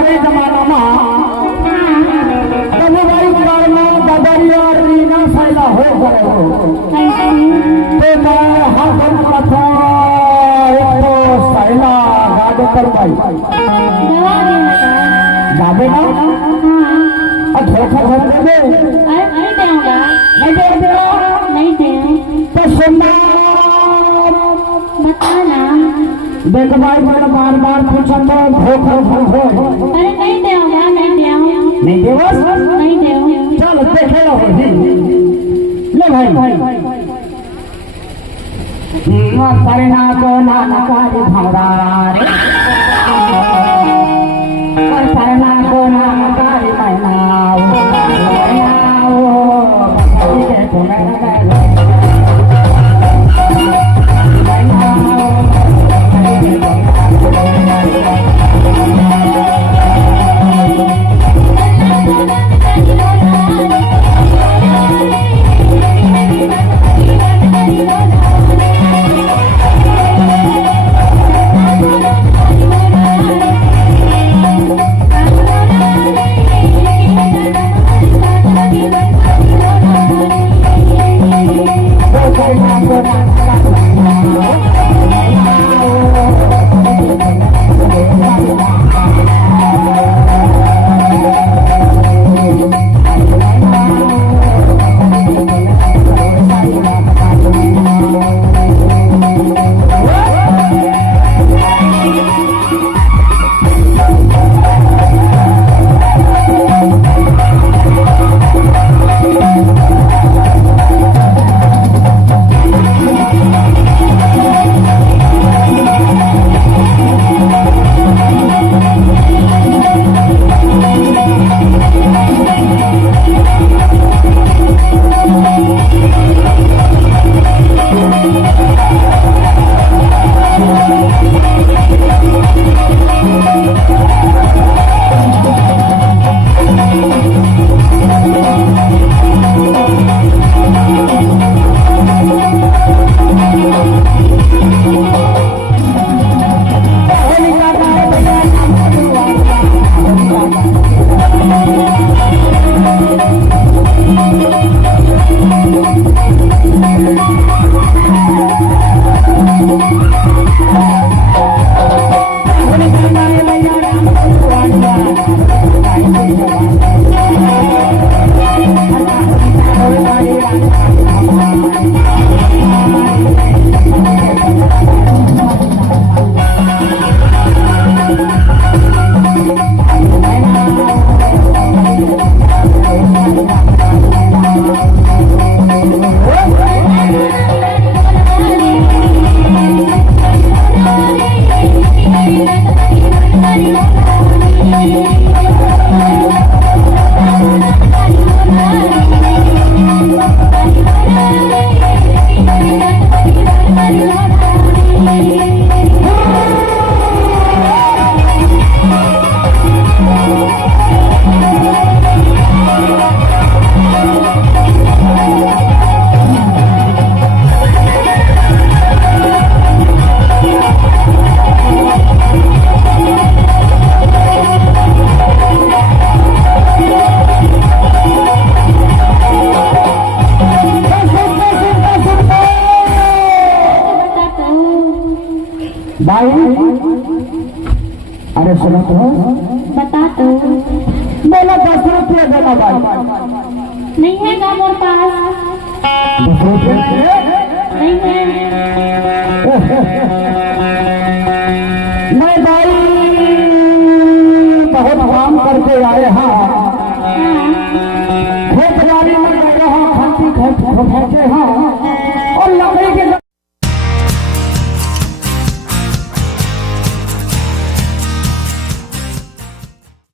पुराने जमाना में कभी भाई करना बदरिया रीना फैला हो गए तो मैं हाथ कथा एक तो सैला गाद कर भाई जाबे ना धोखा धोखा दे नहीं दूंगा नहीं दे नहीं दूं तो सुनना बताना देख भाई मैंने बार बार पूछा तो धोखा धोखा अरे नहीं दूंगा नहीं दूं नहीं दे बस नहीं दूं चल देखे लो ले भाई करना को नाना कारी भंगड़ा रे करना को नाना कारी मैनाओ भाई अरे सुनो तो बता तो मेरा 10 रुपया देना भाई नहीं है ना मोर पास 10 रुपये नहीं है मैं भाई बहुत काम करके आए हाँ खेत बाड़ी में गए हाँ खंती खेत हाँ